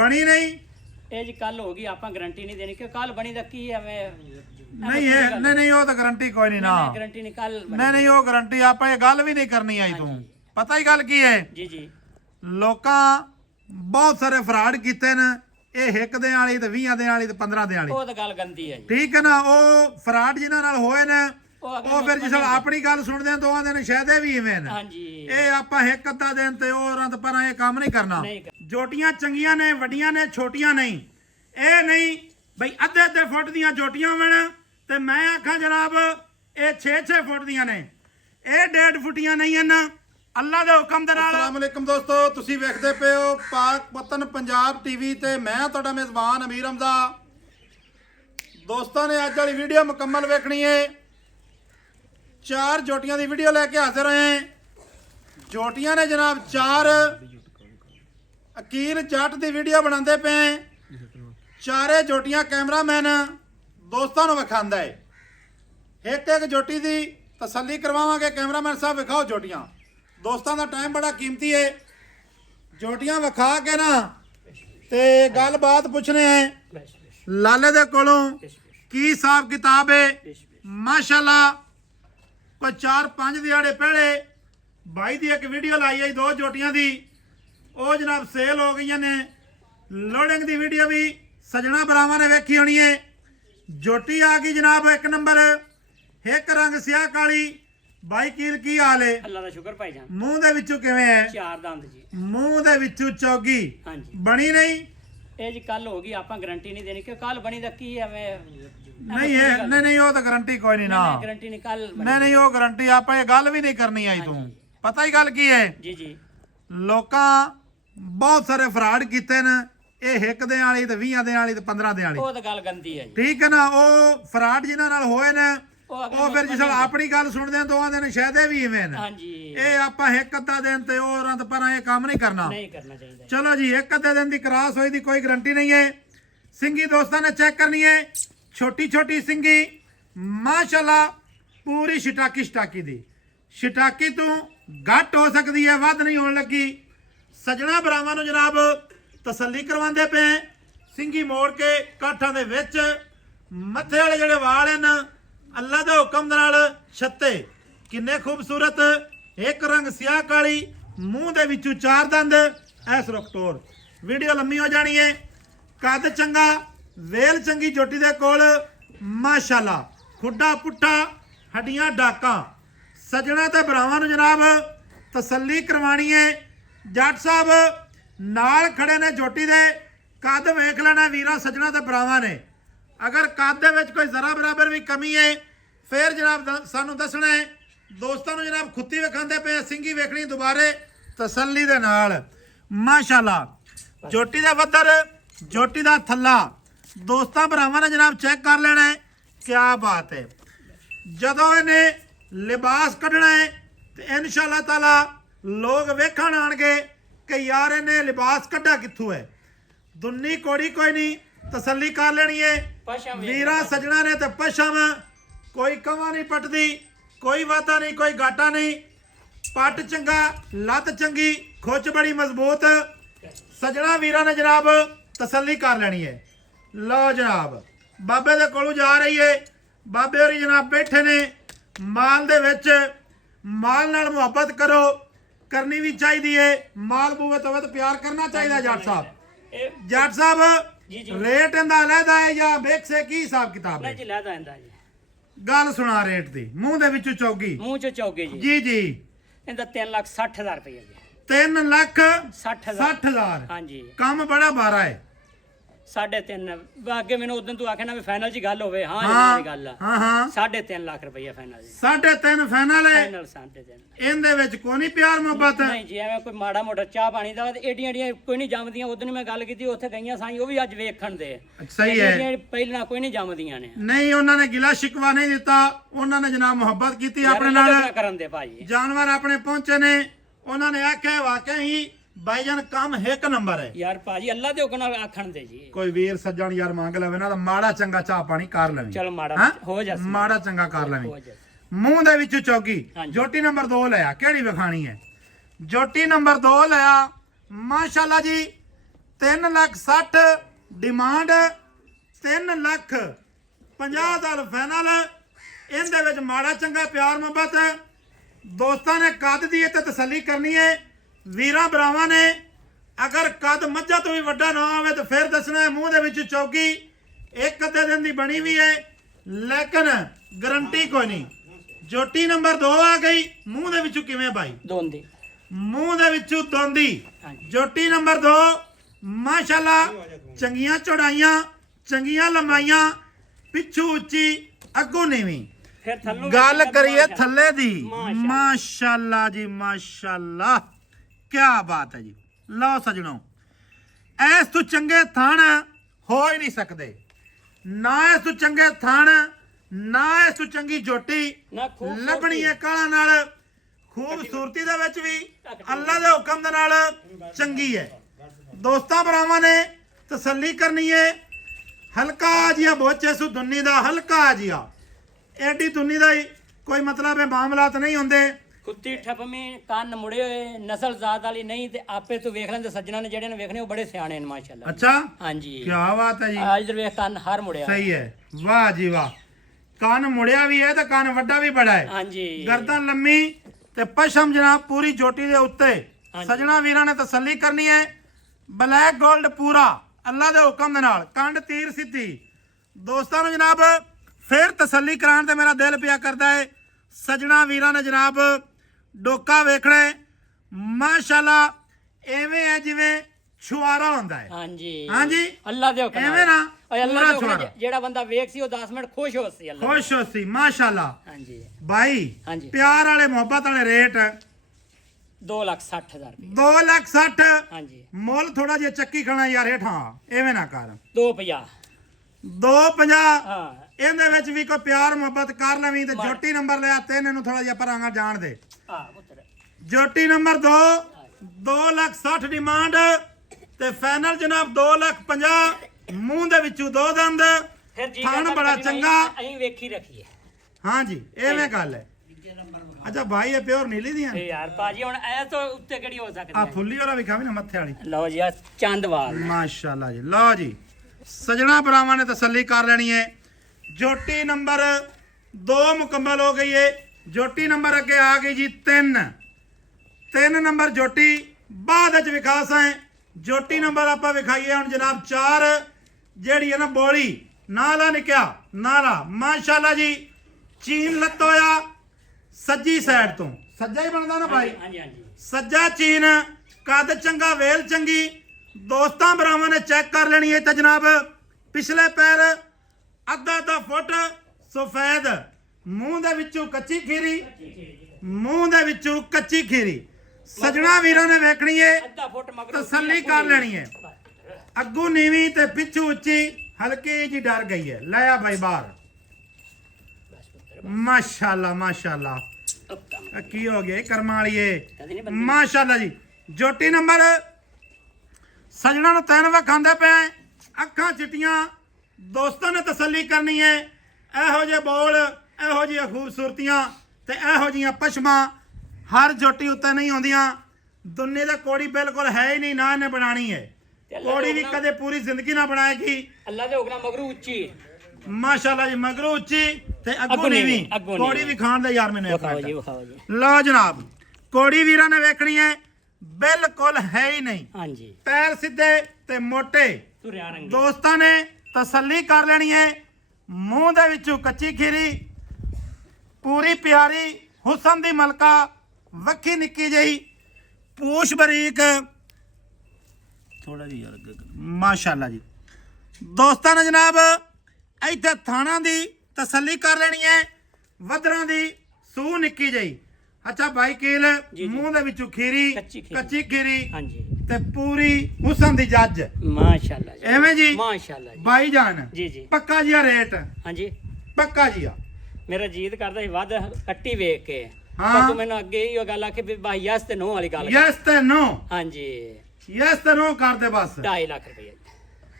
बनी नहीं ਇਹ ਜੀ ਕੱਲ ਹੋ ਗਈ ਆਪਾਂ ਗਾਰੰਟੀ ਨਹੀਂ ਦੇਣੀ ਕਿ ਕੱਲ ਬਣੀ ਦਾ ਕੀ ਐਵੇਂ नहीं है नहीं नहीं वो तो गारंटी कोई नहीं ना ਗਾਰੰਟੀ ਨਹੀਂ ਕੱਲ नहीं नहीं वो गारंटी आप ये गल भी नहीं करनी आई तू पता ही गल की है ਜੀ ਜੀ लोकां बहुत सारे फ्रॉड कीते ने ਇਹ ਇੱਕ ਦੇ ਵਾਲੀ ਤੇ 20 ਦੇ ਵਾਲੀ ਤੇ 15 ਦੇ ਵਾਲੀ ਉਹ ਤਾਂ ਗੱਲ ਗੰਦੀ ਹੈ ਜੀ ਠੀਕ ਹੈ ਨਾ ਉਹ ਫਰਾਡ ਜਿਨ੍ਹਾਂ ਨਾਲ ਹੋਏ ਨੇ ਉਹ ਫਿਰ ਜਿਸ ਆਪਣੀ ਗੱਲ ਸੁਣਦੇ ਆ ਦੋਵਾਂ ਦੇ ਨੇ ਸ਼ਾਇਦੇ ਵੀ ਇਵੇਂ ਨੇ ਹਾਂਜੀ ਇਹ ਆਪਾਂ ਇੱਕ ਅੱਧਾ ਦਿਨ ਤੇ ਉਹ ਰੰਤ ਪਰ ਇਹ ਕੰਮ ਨਹੀਂ ਕਰਨਾ ਜੋਟੀਆਂ ਚੰਗੀਆਂ ਨੇ ਵੱਡੀਆਂ ਨੇ ਛੋਟੀਆਂ ਨਹੀਂ ਇਹ ਨਹੀਂ ਬਈ ਅੱਧੇ ਅੱਧੇ ਫੁੱਟ ਦੀਆਂ ਜੋਟੀਆਂ ਹੋਣ ਤੇ ਮੈਂ ਆਖਾਂ ਜਨਾਬ ਇਹ 6-6 ਫੁੱਟ ਦੀਆਂ ਨੇ ਇਹ 1.5 ਫੁੱਟੀਆਂ ਨਹੀਂ ਹਨ ਅੱਲਾ ਦੇ ਹੁਕਮ ਦੇ ਨਾਲ। अस्सलाम वालेकुम दोस्तों ਤੁਸੀਂ ਵੇਖਦੇ ਪਏ ਹੋ ਪਾਕ ਵਤਨ ਪੰਜਾਬ ਟੀਵੀ ਤੇ ਮੈਂ ਤੁਹਾਡਾ ਮੇਜ਼ਬਾਨ ਅਮੀਰ ਹਮਜ਼ਾ। ਦੋਸਤਾਂ ਨੇ ਅੱਜ ਵਾਲੀ ਵੀਡੀਓ ਮੁਕੰਮਲ ਵੇਖਣੀ ਹੈ 4 ਜੋਟੀਆਂ ਦੀ ਵੀਡੀਓ ਲੈ ਕੇ ਹਾਜ਼ਰ ਹੋਏ। ਜੋਟੀਆਂ ਨੇ ਜਨਾਬ 4 ਅਕੀਲ ਜੱਟ ਦੀ ਵੀਡੀਓ ਬਣਾਉਂਦੇ ਪਏ। ਚਾਰੇ ਜੋਟੀਆਂ ਕੈਮਰਾਮੈਨ ਦੋਸਤਾਂ ਨੂੰ ਵਿਖਾਉਂਦਾ ਹੈ। ਇੱਕ ਇੱਕ ਜੋਟੀ ਦੀ ਤਸੱਲੀ ਕਰਵਾਵਾਂਗੇ। ਕੈਮਰਾਮੈਨ ਸਾਹਿਬ ਵਿਖਾਓ ਜੋਟੀਆਂ। ਦੋਸਤਾਂ ਦਾ ਟਾਈਮ ਬੜਾ ਕੀਮਤੀ ਹੈ। ਜੋਟੀਆਂ ਵਿਖਾ ਕੇ ਨਾ ਤੇ ਗੱਲਬਾਤ ਪੁੱਛਣੇ ਹੈ ਲਾਲੇ ਦੇ ਕੋਲੋਂ ਕੀ ਹਿਸਾਬ ਕਿਤਾਬ ਹੈ। ਮਾਸ਼ਾਅੱਲਾ ਕੋਈ 4-5 ਦਿਹਾੜੇ ਪਹਿਲੇ ਬਾਈ ਦੀ ਇੱਕ ਵੀਡੀਓ ਲਾਈ ਆਈ 2 ਜੋਟੀਆਂ ਦੀ ਉਹ ਜਨਾਬ ਸੇਲ ਹੋ ਗਈਆਂ ਨੇ। ਲੋਡਿੰਗ ਦੀ ਵੀਡੀਓ ਵੀ ਸਜਣਾ ਭਰਾਵਾਂ ਨੇ ਵੇਖੀ ਹੋਣੀ ਹੈ। ਜੋਟੀ ਆ ਗਈ ਜਨਾਬ 1 ਨੰਬਰ ਇੱਕ ਰੰਗ ਸਿਆਹ ਕਾਲੀ। ਬਾਈ ਕੀ ਹਾਲ ਹੈ? ਅੱਲਾ ਦਾ ਸ਼ੁਕਰ ਭਾਈ ਜਾਨ। ਮੂੰਹ ਦੇ ਵਿੱਚੋਂ ਕਿਵੇਂ ਹੈ? 4 ਦੰਦ ਜੀ। ਮੂੰਹ ਦੇ ਵਿੱਚੋਂ ਚੌਗੀ ਹਾਂਜੀ ਬਣੀ ਨਹੀਂ ਇਹ ਜੀ ਕੱਲ ਹੋ ਗਈ ਆਪਾਂ ਗਾਰੰਟੀ ਨਹੀਂ ਦੇਣੀ ਕਿ ਕੱਲ ਬਣੀ ਦਾ ਕੀ ਐਵੇਂ नहीं है नहीं नहीं वो तो गारंटी कोई नहीं ना ਗਾਰੰਟੀ ਨਹੀਂ ਕੱਲ नहीं नहीं वो गारंटी आप ये गल भी नहीं करनी आई तू पता ही गल की है ਜੀ ਜੀ ਲੋਕਾਂ ਬਹੁਤ ਸਾਰੇ ਫਰਾਡ ਕੀਤੇ ਨੇ ਇਹ ਇੱਕ ਦੇ ਵਾਲੀ ਤੇ 20 ਦੇ ਵਾਲੀ ਤੇ 15 ਦੇ ਵਾਲੀ ਉਹ ਤਾਂ ਗੱਲ ਗੰਦੀ ਹੈ ਜੀ ਠੀਕ ਹੈ ਨਾ ਉਹ ਫਰਾਡ ਜਿਨ੍ਹਾਂ ਨਾਲ ਹੋਏ ਨੇ ਉਹ ਫਿਰ ਜਿਸ ਆਪਣੀ ਗੱਲ ਸੁਣਦੇ ਆ ਦੋਵਾਂ ਦੇ ਨੇ ਸ਼ਾਇਦੇ ਵੀ ਇਵੇਂ ਨੇ ਹਾਂਜੀ ਇਹ ਆਪਾਂ ਇੱਕ ਅੱਧਾ ਦਿਨ ਤੇ ਉਹ ਰੰਤ ਪਰ ਇਹ ਕੰਮ ਨਹੀਂ ਕਰਨਾ ਨਹੀਂ ਕਰਨਾ ਚਾਹੀਦਾ। ਚਲੋ ਜੀ ਇੱਕ ਅੱਧੇ ਦਿਨ ਦੀ ਕਰਾਸ ਹੋਈ ਦੀ ਕੋਈ ਗਾਰੰਟੀ ਨਹੀਂ ਹੈ। ਸਿੰਗੀ ਦੋਸਤਾਂ ਨੇ ਚੈੱਕ ਕਰਨੀ ਹੈ ਛੋਟੀ ਛੋਟੀ ਸਿੰਗੀ ਮਾਸ਼ਾਅੱਲਾ ਪੂਰੀ ਸ਼ਟਾਕੀ ਦੀ ਸ਼ਟਾਕੀ ਤੋਂ ਘੱਟ ਹੋ ਸਕਦੀ ਹੈ ਵੱਧ ਨਹੀਂ ਹੋਣ ਲੱਗੀ। ਸਜਣਾ ਭਰਾਵਾਂ ਨੂੰ ਜਨਾਬ ਤਸੱਲੀ ਕਰਵਾਉਂਦੇ ਪਏ। ਸਿੰਗੀ ਮੋੜ ਕੇ ਕਾਠਾਂ ਦੇ ਵਿੱਚ ਮੱਥੇ ਵਾਲੇ ਜਿਹੜੇ ਵਾਲ ਹਨ ਅੱਲਾ ਦੇ ਹੁਕਮ ਦੇ ਨਾਲ ਛੱਤੇ ਕਿੰਨੇ ਖੂਬਸੂਰਤ ਇੱਕ ਰੰਗ ਸਿਆਹ ਕਾਲੀ ਮੂੰਹ ਦੇ ਵਿੱਚੋਂ 4 ਦੰਦ ਐਸ ਰਕਟੋਰ। ਵੀਡੀਓ ਲੰਮੀ ਹੋ ਜਾਣੀ ਹੈ। ਕੱਦ ਚੰਗਾ ਵੇਲ ਚੰਗੀ ਜੋਟੀ ਦੇ ਕੋਲ ਮਾਸ਼ਾਅੱਲਾ ਖੁੱਡਾ ਪੁੱਠਾ ਹੱਡੀਆਂ ਡਾਕਾਂ। ਸਜਣਾ ਤੇ ਭਰਾਵਾਂ ਨੂੰ ਜਨਾਬ ਤਸੱਲੀ ਕਰਵਾਣੀ ਹੈ। ਜੱਟ ਸਾਹਿਬ ਨਾਲ ਖੜੇ ਨੇ ਜੋਟੀ ਦੇ ਕੱਦ ਵੇਖ ਲੈਣਾ ਵੀਰਾਂ ਸਜਣਾ ਤੇ ਭਰਾਵਾਂ ਨੇ। ਅਗਰ ਕੱਦ ਦੇ ਵਿੱਚ ਕੋਈ ਜ਼ਰਾ ਬਰਾਬਰ ਵੀ ਕਮੀ ਹੈ ਫਿਰ ਜਨਾਬ ਸਾਨੂੰ ਦੱਸਣਾ ਹੈ। ਦੋਸਤਾਂ ਨੂੰ ਜਨਾਬ ਖੁੱਤੀ ਵਿਖਾਉਂਦੇ ਪਏ ਸਿੰਗੀ ਵੇਖਣੀ ਦੁਬਾਰੇ ਤਸੱਲੀ ਦੇ ਨਾਲ। ਮਾਸ਼ਾਅੱਲਾ ਜੋਟੀ ਦਾ ਵੱਧਰ ਜੋਟੀ ਦਾ ਥੱਲਾ ਦੋਸਤਾਂ ਭਰਾਵਾਂ ਨੇ ਜਨਾਬ ਚੈੱਕ ਕਰ ਲੈਣਾ ਹੈ। ਕਿਆ ਬਾਤ ਹੈ। ਜਦੋਂ ਇਹਨੇ ਲਿਬਾਸ ਕੱਢਣਾ ਹੈ ਤੇ ਇਨਸ਼ਾਅੱਲਾ ਤਾਲਾ ਲੋਕ ਵੇਖਣ ਆਣਗੇ ਕਿ ਯਾਰ ਇਹਨੇ ਲਿਬਾਸ ਕੱਢਾ ਕਿੱਥੋਂ ਹੈ। ਦੁੰਨੀ ਕੋੜੀ ਕੋਈ ਨਹੀਂ ਤਸੱਲੀ ਕਰ ਲੈਣੀ ਹੈ। ਵੀਰਾ ਸਜਣਾ ਨੇ ਤੇ ਪਸ਼ਮ ਕੋਈ ਕਵਾ ਨਹੀਂ ਪਟਦੀ ਕੋਈ ਵਾਧਾ ਨਹੀਂ ਕੋਈ ਘਾਟਾ ਨਹੀਂ। ਪੱਟ ਚੰਗਾ ਲੱਤ ਚੰਗੀ ਖੁੱਚ ਬੜੀ ਮਜ਼ਬੂਤ। ਸਜਣਾ ਵੀਰਾਂ ਨੇ ਜਨਾਬ ਤਸੱਲੀ ਕਰ ਲੈਣੀ ਹੈ। ਲਓ ਜਨਾਬ ਬਾਬੇ ਦੇ ਕੋਲੋਂ ਜਾ ਰਹੀ ਹੈ। ਬਾਬੇ ਹੋਰੀ ਜਨਾਬ ਬੈਠੇ ਨੇ ਮਾਲ ਦੇ ਵਿੱਚ। ਮਾਲ ਨਾਲ ਮੁਹੱਬਤ ਕਰੋ ਕਰਨੀ ਵੀ ਚਾਹੀਦੀ ਹੈ। ਮਾਲ ਬੂਵੇ ਤੋਂ ਵੱਧ ਪਿਆਰ ਕਰਨਾ ਚਾਹੀਦਾ ਜੱਟ ਸਾਹਿਬ। ਜੱਟ ਸਾਹਿਬ ਰੇਟ ਇਹਦਾ ਅਲੱਗਾ ਹੈ ਜਾਂ ਵੇਖ ਸੇ ਕੀ ਹਿਸਾਬ ਕਿਤਾਬ ਹੈ? ਜੀ ਲੈਦਾ ਇਹਦਾ ਜੀ ਗੱਲ ਸੁਣਾ ਰੇਟ ਦੀ। ਮੂੰਹ ਦੇ ਵਿੱਚੋਂ ਚੌਗੀ ਮੂੰਹ ਚ ਚੌਗੇ ਜੀ ਜੀ ਜੀ ਇਹਦਾ 3,60,000 ਰੁਪਏ ਜੀ। 3,60,000 ਹਾਂਜੀ ਕੰਮ ਬੜਾ ਬਾਰਾ ਹੈ। 3.5 ਅੱਗੇ ਮੈਨੂੰ ਉਦੋਂ ਤੂੰ ਆਖਿਆ ਨਾ ਵੀ ਫਾਈਨਲ ਜੀ ਗੱਲ ਹੋਵੇ। ਹਾਂ ਇਹਨਾਂ ਦੀ ਗੱਲ ਆ। ਹਾਂ 3.5 ਲੱਖ ਰੁਪਏ ਫਾਈਨਲ ਜੀ। 3.5 ਫਾਈਨਲ ਹੈ। ਫਾਈਨਲ 3.5 ਇਹਦੇ ਵਿੱਚ ਕੋਈ ਨਹੀਂ ਪਿਆਰ ਮੁਹੱਬਤ ਨਹੀਂ ਜੀ ਐਵੇਂ ਕੋਈ ਮਾੜਾ ਮੋਟਾ ਚਾਹ ਪਾਣੀ ਦਾ ਏਡੀਆਂ ਏਡੀਆਂ ਕੋਈ ਨਹੀਂ ਜੰਮਦੀਆਂ। ਉਦੋਂ ਮੈਂ ਗੱਲ ਕੀਤੀ ਉੱਥੇ ਗਈਆਂ ਸਾਂ ਉਹ ਵੀ ਅੱਜ ਵੇਖਣ ਦੇ ਸਹੀ ਹੈ। ਏਡੀਆਂ ਪਹਿਲਾਂ ਕੋਈ ਨਹੀਂ ਜੰਮਦੀਆਂ ਨੇ। ਨਹੀਂ ਉਹਨਾਂ ਨੇ ਗਿਲਾ ਸ਼ਿਕਵਾ ਨਹੀਂ ਦਿੱਤਾ। ਉਹਨਾਂ ਨੇ ਜਨਾਬ ਮੁਹੱਬਤ ਕੀਤੀ ਆਪਣੇ ਨਾਲ ਕਰਨ ਦੇ ਭਾਜੀ। ਜਾਨਵਰ ਆਪਣੇ ਪਹੁੰਚੇ ਨੇ ਉਹਨਾਂ ਨੇ ਆਖਿਆ ਵਾਕਿਆ ਹੀ ਭਾਈਜਾਨ ਕੰਮ ਇੱਕ ਨੰਬਰ ਹੈ ਯਾਰ ਭਾਜੀ ਅੱਲਾ ਦੇ ਹੁਕਮ ਨਾਲ ਆਖਣ ਦੇ ਜੀ। ਕੋਈ ਵੀਰ ਸੱਜਣ ਯਾਰ ਮੰਗ ਲਵੇ ਨਾ ਤਾਂ ਮਾੜਾ ਚੰਗਾ ਚਾਹ ਪਾਣੀ ਕਰ ਲਵੇ। ਚਲ ਮਾੜਾ ਹੋ ਜਾ ਮਾੜਾ ਚੰਗਾ ਕਰ ਲਵੇ। ਮੂੰਹ ਦੇ ਵਿੱਚ ਚੌਗੀ ਜੋਟੀ ਨੰਬਰ 2 ਲਿਆ। ਕਿਹੜੀ ਵਿਖਾਣੀ ਹੈ? ਜੋਟੀ ਨੰਬਰ 2 ਲਿਆ ਮਾਸ਼ਾਅੱਲਾ ਜੀ 3,60,000 ਡਿਮਾਂਡ, 3,50,000 ਫਾਈਨਲ। ਇਹਦੇ ਵਿੱਚ ਮਾੜਾ ਚੰਗਾ ਪਿਆਰ ਮੁਹੱਬਤ ਦੋਸਤਾਂ ਨੇ ਕੱਦ ਦੀ ਤੇ ਤਸੱਲੀ ਕਰਨੀ ਹੈ। ਵੀਰਾਂ ਭਰਾਵਾਂ ਨੇ ਅਗਰ ਕੱਦ ਮੱਝਾਂ ਤੋਂ ਵੀ ਵੱਡਾ ਨਾ ਹੋਵੇ ਤਾਂ ਫਿਰ ਦੱਸਣਾ ਹੈ। ਮੂੰਹ ਦੇ ਵਿੱਚ ਚੌਕੀ ਇੱਕ ਅੱਧੇ ਦਿਨ ਦੀ ਬਣੀ ਵੀ ਹੈ, ਲੇਕਿਨ ਗਰੰਟੀ ਕੋਈ ਨਹੀਂ। ਜੋਟੀ ਨੰਬਰ 2 ਆ ਗਈ, ਮੂੰਹ ਦੇ ਵਿੱਚੋਂ ਕਿਵੇਂ ਬਾਈ? ਦੋਂਦੀ, ਮੂੰਹ ਦੇ ਵਿੱਚੋਂ ਦੋਂਦੀ। ਹਾਂਜੀ। ਜੋਟੀ ਨੰਬਰ 2 ਮਾਸ਼ਾਅੱਲਾ, ਚੰਗੀਆਂ ਚੌੜਾਈਆਂ, ਚੰਗੀਆਂ ਲੰਮਾਈਆਂ, ਪਿੱਛੂ ਉੱਚੀ, ਅੱਗੋਂ ਨੀਵੀਂ। ਫਿਰ ਥੱਲੋਂ ਗੱਲ ਕਰੀਏ ਮਾਸ਼ਾਅੱਲਾ। ਥੱਲੇ ਦੀ, ਮਾਸ਼ਾਅੱਲਾ। ਮਾਸ਼ਾਅੱਲਾ ਜੀ ਮਾਸ਼ਾਅੱਲਾ, ਕੀ ਬਾਤ ਹੈ ਜੀ। ਲਓ ਸਜਣੋ, ਐਸ ਤੋਂ ਚੰਗੇ ਥਣ ਹੋ ਹੀ ਨਹੀਂ ਸਕਦੇ। ਨਾ ਇਸ ਤੋਂ ਚੰਗੇ ਥਣ, ਨਾ ਇਸ ਤੋਂ ਚੰਗੀ ਜੋਟੀ ਨਾ ਖੂਬਸੂਰਤੀ। ਲੱਭਣੀ ਹੈ ਕਾਲਾਂ ਨਾਲ। ਖੂਬਸੂਰਤੀ ਦੇ ਵਿੱਚ ਵੀ ਅੱਲਾ ਦੇ ਹੁਕਮ ਦੇ ਨਾਲ ਚੰਗੀ ਹੈ। ਦੋਸਤਾਂ ਭਰਾਵਾਂ ਨੇ ਤਸੱਲੀ ਕਰਨੀ ਹੈ। ਹਲਕਾ ਜਿਹਾ ਬੋਚੇ ਸੂ ਦੁੰਨੀ ਦਾ, ਹਲਕਾ ਜਿਹਾ, ਐਡੀ ਦੁੰਨੀ ਦਾ ਹੀ ਕੋਈ ਮਤਲਬ ਹੈ, ਮਾਮਲਾਤ ਨਹੀਂ ਹੁੰਦੇ। ਕੁੱਤੀ ਠੱਪਵੀਂ, ਕੰਨ ਮੁੜੇ ਹੋਏ, ਨਸਲ ਜ਼ਾਤ ਵਾਲੀ ਨਹੀਂ ਤੇ ਆਪੇ ਤੋਂ ਵੇਖ ਲੈਂਦੇ ਸੱਜਣਾ ਨੇ ਜਿਹੜੇ ਨੇ ਵੇਖਣੇ ਉਹ ਬੜੇ ਸਿਆਣੇ ਨੇ ਮਾਸ਼ਾਅੱਲਾ। ਅੱਛਾ, ਹਾਂਜੀ, ਕੀ ਬਾਤ ਹੈ ਜੀ। ਅੱਜ ਵੇਖ ਕੰਨ ਹਰ ਮੁੜਿਆ। ਸਹੀ ਹੈ, ਵਾਹ ਜੀ ਵਾਹ। ਕੰਨ ਮੁੜਿਆ ਵੀ ਹੈ ਤੇ ਕੰਨ ਵੱਡਾ ਵੀ ਬੜਾ ਹੈ। ਹਾਂਜੀ, ਗਰਦਨ ਲੰਮੀ ਤੇ ਪਸ਼ਮ ਜਨਾਬ ਪੂਰੀ ਜੋਟੀ ਦੇ ਉੱਤੇ। ਹਾਂਜੀ। ਸਜਣਾ ਵੀਰਾਂ ਨੇ ਤਸੱਲੀ ਕਰਨੀ ਹੈ। ਬਲੈਕ 골ਡ ਪੂਰਾ ਅੱਲਾ ਦੇ ਹੁਕਮ ਦੇ ਨਾਲ, ਕੰਡ ਤੀਰ ਸਿੱਧੀ। ਦੋਸਤਾਂ ਨੂੰ ਜਨਾਬ ਫਿਰ ਤਸੱਲੀ ਕਰਾਉਣ ਤੇ ਮੇਰਾ ਦਿਲ ਪਿਆ ਕਰਦਾ ਹੈ। ਸਜਣਾ ਵੀਰਾਂ ਨੇ ਜਨਾਬ ਡੋਕਾ ਵੇਖਣਾ ਹੈ। ਮਾਸ਼ਾਅੱਲਾ, ਐਵੇਂ ਹੈ ਜਿਵੇਂ ਛੁਆਰਾ ਹੁੰਦਾ ਹੈ। ਹਾਂਜੀ ਹਾਂਜੀ, ਅੱਲਾ ਦੇ ਹੁਕਮ ਐਵੇਂ ਨਾ ਓਏ ਅੱਲਾ ਪੂਰਾ ਦੇ ਹੁਕਮ ਛੁਆਰਾ। ਜਿਹੜਾ ਬੰਦਾ ਵੇਖ ਸੀ ਉਹ 10 ਮਿੰਟ ਖੁਸ਼ ਹੋ ਸੀ ਅੱਲਾ। ਖੁਸ਼ ਹੋ ਸੀ ਮਾਸ਼ਾਅੱਲਾ। ਹਾਂਜੀ ਬਾਈ, ਹਾਂਜੀ। ਪਿਆਰ ਵਾਲੇ ਮੁਹੱਬਤ ਵਾਲੇ ਰੇਟ 2,60,000 ਰੁਪਏ। 2,60,000। ਹਾਂਜੀ, ਮੁੱਲ ਥੋੜਾ ਜਿਹਾ ਚੱਕੀ ਖਾਣਾ ਯਾਰ, ਹੇਠਾਂ ਐਵੇਂ ਨਾ ਕਰ। 2,50। 2,50। ਹਾਂ, ਇਹਦੇ ਵਿੱਚ ਵੀ ਕੋਈ ਪਿਆਰ ਮੁਹੱਬਤ ਕਰ ਲਵੀਂ ਤੇ ਮਾਰ। ਜੋਟੀ ਨੰਬਰ ਲਿਆ 3, ਇਹਨੂੰ ਥੋੜਾ ਜਿਹਾ ਪਰਾਂਗਾ ਜਾਣ ਦੇ। ਆ ਪੁੱਤਰ। ਜੋਟੀ ਨੰਬਰ 2 2,60,000 ਡਿਮਾਂਡ ਤੇ ਫਾਈਨਲ ਜਨਾਬ 2,50,000। ਮੂੰਹ ਦੇ ਵਿੱਚੋਂ 2 ਦੰਦ, ਫਿਰ ਜੀ ਥਣ ਕਰਦਾ ਬੜਾ ਵੀ ਚੰਗਾ। ਅਸੀਂ ਵੇਖੀ ਰੱਖੀਏ। ਹਾਂਜੀ, ਐਵੇਂ ਗੱਲ ਹੈ। ਅੱਛਾ ਭਾਈ, ਇਹ ਪਿਓਰ ਨੀਲੀ ਦੀਆਂ ਇਹ ਯਾਰ ਪਾਜੀ ਹੁਣ ਐ ਤੋਂ ਉੱਤੇ ਕਿਹੜੀ ਹੋ ਸਕਦੀ ਆ ਹੈ? ਫੁੱਲੀ ਵਾਲਾ ਵੀ ਖਾਵੀ ਨਾ ਮੱਥੇ ਵਾਲੀ। ਲਓ ਜੀ ਆ ਚੰਦਵਾਲ। ਮਾਸ਼ਾਅੱਲਾ ਜੀ। ਲਓ ਜੀ, ਸਜਣਾ ਭਰਾਵਾਂ ਨੇ ਤਸੱਲੀ ਕਰ ਲੈਣੀ ਹੈ। ਜੋਟੀ ਨੰਬਰ 2 ਮੁਕੰਮਲ ਹੋ ਗਈ ਹੈ। ਜੋਟੀ ਨੰਬਰ ਅੱਗੇ ਆ ਗਈ ਜੀ 3 ਨੰਬਰ ਜੋਟੀ ਬਾਅਦ ਵਿੱਚ ਵਿਕਾਸ ਹੈ। ਜੋਟੀ ਨੰਬਰ ਆਪਾਂ ਵਿਖਾਈਏ ਹੁਣ ਜਨਾਬ 4, ਜਿਹੜੀ ਹੈ ਨਾ ਬੋਲੀ ਨਾਲਾ ਨਿਕਿਆ ਨਾਲਾ। ਮਾਸ਼ਾਅੱਲਾ ਜੀ, ਚੀਨ ਲੱਤੋਇਆ ਸੱਜੀ ਸਾਈਡ ਤੋਂ, ਸੱਜਾ ਹੀ ਬਣਦਾ ਨਾ ਭਾਈ। ਹਾਂਜੀ ਹਾਂਜੀ, ਸੱਜਾ ਚੀਨ, ਕੱਦ ਚੰਗਾ, ਵੇਲ ਚੰਗੀ। ਦੋਸਤਾਂ ਭਰਾਵਾਂ ਨੇ ਚੈੱਕ ਕਰ ਲੈਣੀ ਹੈ ਤਾਂ ਜਨਾਬ ਪਿਛਲੇ ਪੈਰ ਅੱਧਾ ਫੁੱਟ ਸਫੈਦ, ਮੂੰਹ ਦੇ ਵਿੱਚੋਂ ਕੱਚੀ ਖੀਰੀ, ਮੂੰਹ ਦੇ ਵਿੱਚੋਂ ਕੱਚੀ ਖੀਰੀ। ਸਜਣਾ ਵੀਰਾਂ ਨੇ ਵੇਖਣੀ ਹੈ, ਅੱਧਾ ਫੁੱਟ ਮਗਰ ਤਸੱਲੀ ਕਰ ਲੈਣੀ ਹੈ। ਅੱਗੂ ਨੀਵੀਂ ਤੇ ਪਿੱਛੂ ਉੱਚੀ, ਹਲਕੀ ਜੀ ਡਰ ਗਈ ਹੈ। ਲੈ ਆ ਭਾਈ ਬਾਹਰ। ਮਾਸ਼ਾਅੱਲਾ ਮਾਸ਼ਾਅੱਲਾ, ਇਹ ਕੀ ਹੋ ਗਿਆ ਕਰਮਾਂ ਵਾਲੀਏ। ਮਾਸ਼ਾਅੱਲਾ ਜੀ। ਜੋਟੀ ਨੰਬਰ ਸਜਣਾ ਨੂੰ 3 ਵਿਖਾਉਂਦੇ ਪਏ, ਅੱਖਾਂ ਚਿੱਟੀਆਂ। ਦੋਸਤਾਂ ਨੇ ਤਸੱਲੀ ਕਰਨੀ ਹੈ। ਇਹੋ ਜਿਹੇ ਬੋਲ, ਇਹੋ ਜਿਹੀਆਂ ਖੂਬਸੂਰਤੀਆਂ ਤੇ ਇਹੋ ਜਿਹੀਆਂ ਪਸ਼ਮਾਂ ਹਰ ਜੋਟੀ ਉੱਤੇ ਨਹੀਂ ਆਉਂਦੀਆਂ। ਦੁਨੀਆ ਦਾ ਕੋੜੀ ਬਿਲਕੁਲ ਹੈ ਹੀ ਨਹੀਂ, ਨਾ ਇਹਨੇ ਬਣਾਣੀ ਹੈ। ਕੋੜੀ ਵੀ ਕਦੇ ਪੂਰੀ ਜ਼ਿੰਦਗੀ ਨਾ ਬਣਾਏਗੀ। ਅੱਲਾ ਦੇ ਹੁਕਮ ਮਗਰੂ ਉੱਚੀ। ਮਾਸ਼ਾਅੱਲਾ ਜੀ, ਮਗਰੋਂ ਉੱਚੀ ਤੇ ਅੱਗੋਂ ਨੀਵੀਂ। ਅੱਗੋਂ ਕੋੜੀ ਵੀ ਖਾਣ ਦੇ ਯਾਰ ਮੈਨੂੰ ਵਿਖਾਓ ਜੀ, ਵਿਖਾਓ ਜੀ। ਲਓ ਜਨਾਬ, ਕੋੜੀ ਵੀਰਾਂ ਨੇ ਵੇਖਣੀ ਹੈ, ਬਿਲਕੁਲ ਹੈ ਹੀ ਨਹੀਂ। ਹਾਂਜੀ, ਪੈਰ ਸਿੱਧੇ ਤੇ ਮੋਟੇ। ਤੁਰਿਆ ਰੰਗੀ। ਦੋਸਤਾਂ ਨੇ ਤਸੱਲੀ ਕਰ ਲੈਣੀ ਹੈ। ਮੂੰਹ ਦੇ ਵਿੱਚੋਂ ਕੱਚੀ ਖੀਰੀ, ਪੂਰੀ ਪਿਆਰੀ, ਹੁਸਨ ਦੀ ਮਲਕਾ, ਵੱਖੀ ਨਿੱਕੀ ਜਿਹੀ, ਪੂਛ ਬਰੀਕ, ਥੋੜਾ ਜਿਹਾ ਅੱਗੇ। ਮਾਸ਼ਾਅੱਲਾ ਜੀ। ਦੋਸਤਾਂ ਨੇ ਜਨਾਬ ਇੱਥੇ ਥਾਣਾ ਦੀ ਤਸੱਲੀ ਕਰ ਲੈਣੀ ਹੈ। ਵਧਰਾਂ ਦੀ ਸੂਹ ਨਿੱਕੀ ਜਿਹੀ। ਅੱਛਾ ਭਾਈ ਕੀਲ, ਜੀ। ਮੂੰਹ ਦੇ ਵਿੱਚੋਂ ਖੀਰੀ, ਕੱਚੀ ਖੀਰੀ ਹਾਂਜੀ, ਤੇ ਪੂਰੀ ਹੁਸਨ ਦੀ ਜੱਜ। ਮਾਸ਼ਾਅੱਲਾ ਜੀ। ਐਵੇਂ ਜੀ ਮਾਸ਼ਾਅੱਲਾ ਜੀ। ਬਾਈ ਜਾਨ, ਜੀ ਜੀ, ਪੱਕਾ ਜਿਹਾ ਰੇਟ, ਹਾਂਜੀ। ਪੱਕਾ ਜਿਹਾ। ਮੇਰਾ ਜੀਤ ਕਰਦਾ ਸੀ ਵੱਧ ਕੱਟੀ ਵੇਖ ਕੇ, ਹਾਂ। ਪਰ ਤੂੰ ਮੈਨੂੰ ਅੱਗੇ ਹੀ ਉਹ ਗੱਲ ਆਖੀ ਵੀ ਭਾਈ ਯਸ ਤੇ ਨੋ ਵਾਲੀ ਗੱਲ। ਯਸ ਤੇ ਨੋ, ਹਾਂਜੀ, ਯਸ ਤੇ ਨੋ ਕਰਦੇ ਬਸ। 2.5 ਲੱਖ ਰੁਪਏ।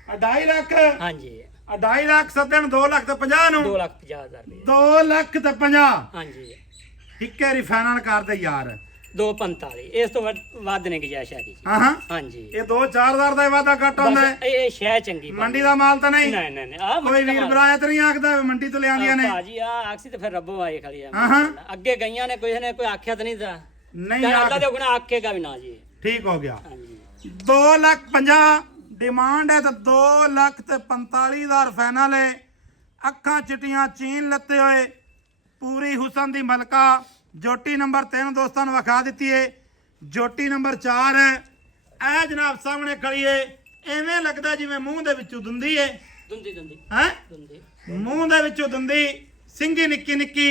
2.5 ਲੱਖ, ਹਾਂਜੀ, 2.5 ਲੱਖ ਸੱਦਣ 2 ਲੱਖ ਤੇ 50 ਨੂੰ, 2,50,000 ਰੁਪਏ। 2 ਲੱਖ ਤੇ 50। ਹਾਂਜੀ, ਇੱਕੇ ਰੀ ਫਾਈਨਲ ਕਰਦੇ ਯਾਰ। 245 ਇਸ ਤੋਂ ਵੱਧ ਨਹੀਂ ਗੁਜਾਇਸ਼ ਹੈਗੀ ਜੀ। ਹਾਂ ਹਾਂ ਹਾਂਜੀ ਇਹ 2-4000 ਦਾ ਵਾਦਾ ਘੱਟ ਆਉਂਦਾ ਹੈ। ਬਸ ਇਹ ਸ਼ੈ ਚੰਗੀ ਮੰਡੀ ਦਾ ਮਾਲ ਤਾਂ ਨਹੀਂ ਨਹੀਂ ਨਹੀਂ ਆ ਕੋਈ ਵੀਰ ਬਰਾਇਤ ਨਹੀਂ ਆਖਦਾ ਮੰਡੀ ਤੋਂ ਲਿਆਂਦੀਆਂ ਨੇ ਭਾਜੀ ਆ ਆਖਸੀ ਤੇ ਫਿਰ ਰੱਬੋਂ ਆਏ ਖੜੀ ਆ ਹਾਂ ਹਾਂ ਅੱਗੇ ਗਈਆਂ ਨੇ ਕੋਈ ਆਖਿਆ ਤਾਂ ਨਹੀਂ ਦਾ ਨਹੀਂ ਅੱਲਾ ਦੇ ਗੁਣਾ ਆਖੇਗਾ ਵੀ ਨਾ ਜੀ। ਠੀਕ ਹੋ ਗਿਆ। ਹਾਂਜੀ 2,50,000 ਡਿਮਾਂਡ ਹੈ ਤਾਂ 2,45,000 ਫਾਈਨਲ ਹੈ। ਅੱਖਾਂ ਚਿੱਟੀਆਂ ਚੀਨ ਲੱਤੇ ਹੋਏ ਪੂਰੀ ਹੁਸਨ ਦੀ ਮਲਕਾ ਜੋਟੀ ਨੰਬਰ 3 ਦੋਸਤਾਂ ਨੂੰ ਵਿਖਾ ਦਿੱਤੀ ਹੈ। ਜੋਟੀ ਨੰਬਰ 4 ਹੈ ਇਹ ਜਨਾਬ ਸਾਹਮਣੇ ਖੜੀ ਹੈ। ਐਵੇਂ ਲੱਗਦਾ ਜਿਵੇਂ ਮੂੰਹ ਦੇ ਵਿੱਚੋਂ ਦੁੰਦੀ ਹੈ ਦੁੰਦੀ ਦੁੰਦੀ ਹੈ ਦੁੰਦੀ ਮੂੰਹ ਦੇ ਵਿੱਚੋਂ ਦੁੰਦੀ ਸਿੰਗੀ ਨਿੱਕੀ ਨਿੱਕੀ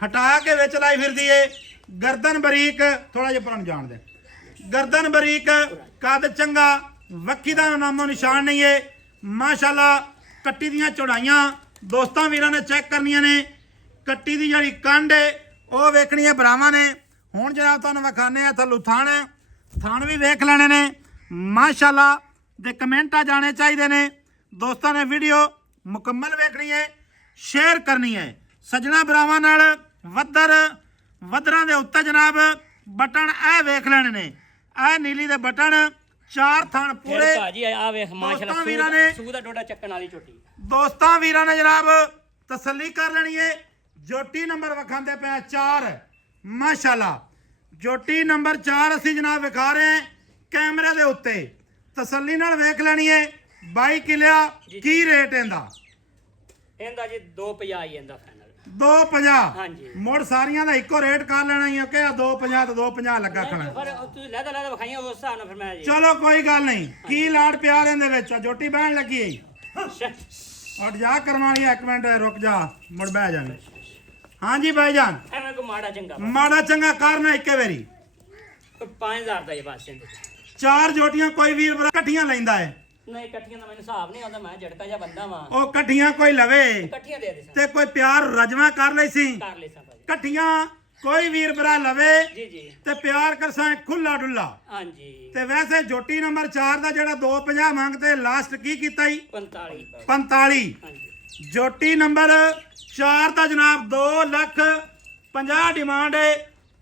ਹਟਾ ਕੇ ਵਿੱਚ ਲਾਈ ਫਿਰਦੀ ਏ। ਗਰਦਨ ਬਰੀਕ ਥੋੜਾ ਜਿਹਾ ਪੁਰਾਣ ਜਾਣ ਦੇ ਗਰਦਨ ਬਰੀਕ ਕੱਦ ਚੰਗਾ ਵੱਖੀ ਦਾ ਨਾਮੋ ਨਿਸ਼ਾਨ ਨਹੀਂ ਏ। ਮਾਸ਼ਾਅੱਲਾ ਕੱਟੀ ਦੀਆਂ ਚੌੜਾਈਆਂ ਦੋਸਤਾਂ ਵੀਰਾਂ ਨੇ ਚੈੱਕ ਕਰਨੀਆਂ ਨੇ। ਕੱਟੀ ਦੀ ਜਿਹੜੀ ਕੰਡ ਏ ਉਹ ਵੇਖਣੀ ਹੈ ਭਰਾਵਾਂ ਨੇ। ਹੁਣ ਜਨਾਬ ਤੁਹਾਨੂੰ ਵਿਖਾਣੇ ਆ ਥੱਲੋਂ ਥਣ ਵੀ ਵੇਖ ਲੈਣੇ ਨੇ। ਮਾਸ਼ਾਅੱਲਾ ਦੇ ਕਮੈਂਟ ਆ ਜਾਣੇ ਚਾਹੀਦੇ ਨੇ। ਦੋਸਤਾਂ ਨੇ ਵੀਡੀਓ ਮੁਕੰਮਲ ਵੇਖਣੀ ਹੈ ਸ਼ੇਅਰ ਕਰਨੀ ਹੈ ਸੱਜਣਾ ਭਰਾਵਾਂ ਨਾਲ। ਵੱਧਰਾਂ ਦੇ ਉੱਤੇ ਜਨਾਬ ਬਟਨ ਇਹ ਵੇਖ ਲੈਣੇ ਨੇ। ਇਹ ਨੀਲੀ ਦੇ ਬਟਨ 4 ਥਣ ਪੂਰੇ ਭਾਜੀ ਆ ਵੇਖ ਦੋਸਤਾਂ ਵੀਰਾਂ ਨੇ ਸੂ ਦਾ ਡੋਡਾ ਚੱਕਣ ਵਾਲੀ ਝੋਟੀ ਦੋਸਤਾਂ ਵੀਰਾਂ ਨੇ ਜਨਾਬ ਤਸੱਲੀ ਕਰ ਲੈਣੀ ਹੈ। ਜੋਟੀ ਨੰਬਰ ਵਿਖਾਉਂਦੇ ਪਏ 4 ਮਾਸ਼ਾਅੱਲਾ ਜੋਟੀ ਨੰਬਰ 4 ਅਸੀਂ ਜਨਾਬ ਵਿਖਾ ਰਹੇ ਹਾਂ ਕੈਮਰੇ ਦੇ ਉੱਤੇ। ਤਸੱਲੀ ਨਾਲ ਵੇਖ ਲੈਣੀ ਹੈ। 22 ਕਿਲਿਆ ਕੀ ਰੇਟ ਇਹਦਾ ਜੀ 250 ਹੀ ਇਹਦਾ ਫਾਈਨਲ 250 ਹਾਂਜੀ ਮੁੜ ਸਾਰੀਆਂ ਦਾ ਇੱਕੋ ਰੇਟ ਕਰ ਲੈਣਾ ਹੀ ਕਿ 250 ਤੇ 250 ਲੱਗਾ ਖਣਾ। ਫਿਰ ਤੁਸੀਂ ਲੈਦਾ ਵਿਖਾਈਆਂ ਉਸ ਹਿਸਾਬ ਨਾਲ ਫਿਰ ਮੈਂ ਜੀ ਚਲੋ ਕੋਈ ਗੱਲ ਨਹੀਂ ਕੀ ਲਾੜ ਪਿਆਰ ਇਹਦੇ ਵਿੱਚ ਜੋਟੀ ਬਹਿਣ ਲੱਗੀ ਉੱਠ ਜਾ ਕਰਵਾਣੀ 1 ਮਿੰਟ ਰੁਕ ਜਾ ਮੁੜ ਬਹਿ ਜਾਣੀ। ਹਾਂਜੀ ਭਾਈ ਜਾਨ ਐਵੇਂ ਕੋ ਮਾੜਾ ਚੰਗਾ ਮਾੜਾ ਚੰਗਾ ਕਰਨਾ ਇੱਕੇ ਵਾਰੀ 5000 ਦਾ ਹੀ ਬਸ ਇਹਦੇ 4 ਜੋਟੀਆਂ ਕੋਈ ਵੀਰ ਭਰਾ ਇਕੱਠੀਆਂ ਲੈਂਦਾ ਹੈ। ਨਹੀਂ ਇਕੱਠੀਆਂ ਦਾ ਮੈਨੂੰ ਹਿਸਾਬ ਨਹੀਂ ਆਉਂਦਾ ਮੈਂ ਝਟਕਾ ਜਿਹਾ ਬੰਦਾ ਵਾਂ ਉਹ ਇਕੱਠੀਆਂ ਕੋਈ ਲਵੇ ਇਕੱਠੀਆਂ ਦੇ ਦੇ ਤੇ ਕੋਈ ਪਿਆਰ ਰਜਵਾ ਕਰ ਲਈ ਸੀ ਕਰ ਲੈ ਸਾਂ ਭਾਜੀ ਇਕੱਠੀਆਂ ਕੋਈ ਵੀਰ ਭਰਾ ਲਵੇ ਜੀ ਜੀ ਤੇ ਪਿਆਰ ਕਰਸਾਂ ਖੁੱਲਾ ਡੁੱਲਾ। ਹਾਂਜੀ ਤੇ ਵੈਸੇ ਜੋਟੀ ਨੰਬਰ 4 ਦਾ ਜਿਹੜਾ 250 ਮੰਗਤੇ ਲਾਸਟ ਕੀ ਕੀਤਾ ਜੀ 45 45 ਜੋਟੀ ਨੰਬਰ 4 ਦਾ ਜਨਾਬ 2,50,000 ਡਿਮਾਂਡ ਹੈ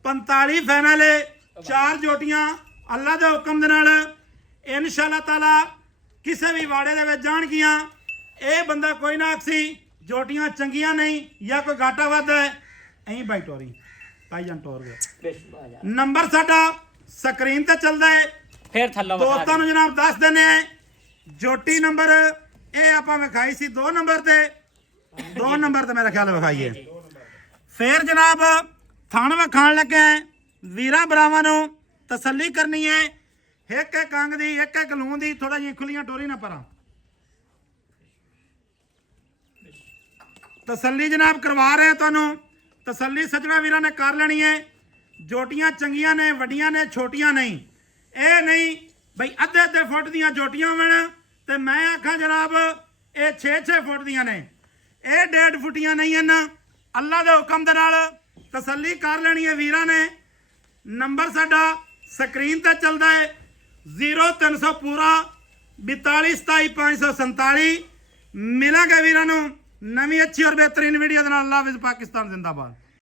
45 ਫਾਈਨਲ ਹੈ। 4 ਜੋਟੀਆਂ ਅੱਲਾ ਦੇ ਹੁਕਮ ਦੇ ਨਾਲ ਇਨਸ਼ਾਅੱਲਾ ਤਾਲਾ ਕਿਸੇ ਵੀ ਵਾੜੇ ਦੇ ਵਿੱਚ ਜਾਣਗੀਆਂ। ਇਹ ਬੰਦਾ ਕੋਈ ਨਾ ਆਖਸੀ ਜੋਟੀਆਂ ਚੰਗੀਆਂ ਨਹੀਂ ਜਾਂ ਕੋਈ ਘਾਟਾ ਵੱਧ ਹੈ ਐਂ ਬਾਈ ਟੋਰੀ ਭਾਈ ਜਾਨ ਟੋਰ ਗਿਆ। ਨੰਬਰ ਸਾਡਾ ਸਕਰੀਨ ਤੇ ਚੱਲਦਾ ਹੈ ਫਿਰ ਥੱਲੋਂ ਦੋਸਤਾਂ ਨੂੰ ਜਨਾਬ ਦੱਸ ਦਿੰਦੇ ਆ। ਜੋਟੀ ਨੰਬਰ ਇਹ ਆਪਾਂ ਵਿਖਾਈ ਸੀ 2 ਨੰਬਰ ਤੇ 2 ਨੰਬਰ ਤੇ ਮੇਰਾ ਖਿਆਲ ਵਿਖਾਈਏ। ਫਿਰ ਜਨਾਬ ਥਣ ਵਿਖਾਣ ਲੱਗੇ ਵੀਰਾਂ ਭਰਾਵਾਂ ਨੂੰ ਤਸੱਲੀ ਕਰਨੀ ਹੈ। ਇੱਕ ਕੰਗ ਦੀ ਇੱਕ ਲੂਣ ਦੀ ਥੋੜਾ ਜਿਹੀ ਖੁੱਲੀਆਂ ਟੋਰੀ ਨਾ ਪਰਾਂ ਤਸੱਲੀ ਜਨਾਬ ਕਰਵਾ ਰਹੇ ਤੁਹਾਨੂੰ। ਤਸੱਲੀ ਸੱਜਣਾ ਵੀਰਾਂ ਨੇ ਕਰ ਲੈਣੀ ਹੈ। ਜੋਟੀਆਂ ਚੰਗੀਆਂ ਨੇ ਵੱਡੀਆਂ ਨੇ ਛੋਟੀਆਂ ਨਹੀਂ। ਇਹ ਨਹੀਂ ਬਈ ਅੱਧੇ ਫੁੱਟ ਦੀਆਂ ਜੋਟੀਆਂ ਹੋਣ ਤੇ ਮੈਂ ਆਖਾਂ ਜਨਾਬ ਇਹ 6 ਫੁੱਟ ਦੀਆਂ ਨੇ। ਇਹ 1.5 ਫੁੱਟੀਆਂ ਨਹੀਂ ਹਨ। ਅੱਲਾ ਦੇ ਹੁਕਮ ਦੇ ਨਾਲ ਤਸੱਲੀ ਕਰ ਲੈਣੀ ਹੈ ਵੀਰਾਂ ਨੇ। ਨੰਬਰ ਸਾਡਾ ਸਕਰੀਨ ਤੇ ਚੱਲਦਾ ਹੈ 0300 ਪੂਰਾ 42 27 547। ਮਿਲਾਂਗੇ ਵੀਰਾਂ ਨੂੰ ਨਵੀਂ ਅੱਛੀ ਔਰ ਬਿਹਤਰੀਨ ਵੀਡੀਓ ਦੇ ਨਾਲ। ਅੱਲਾ ਹਾਫਿਜ਼ ਪਾਕਿਸਤਾਨ ਜ਼ਿੰਦਾਬਾਦ।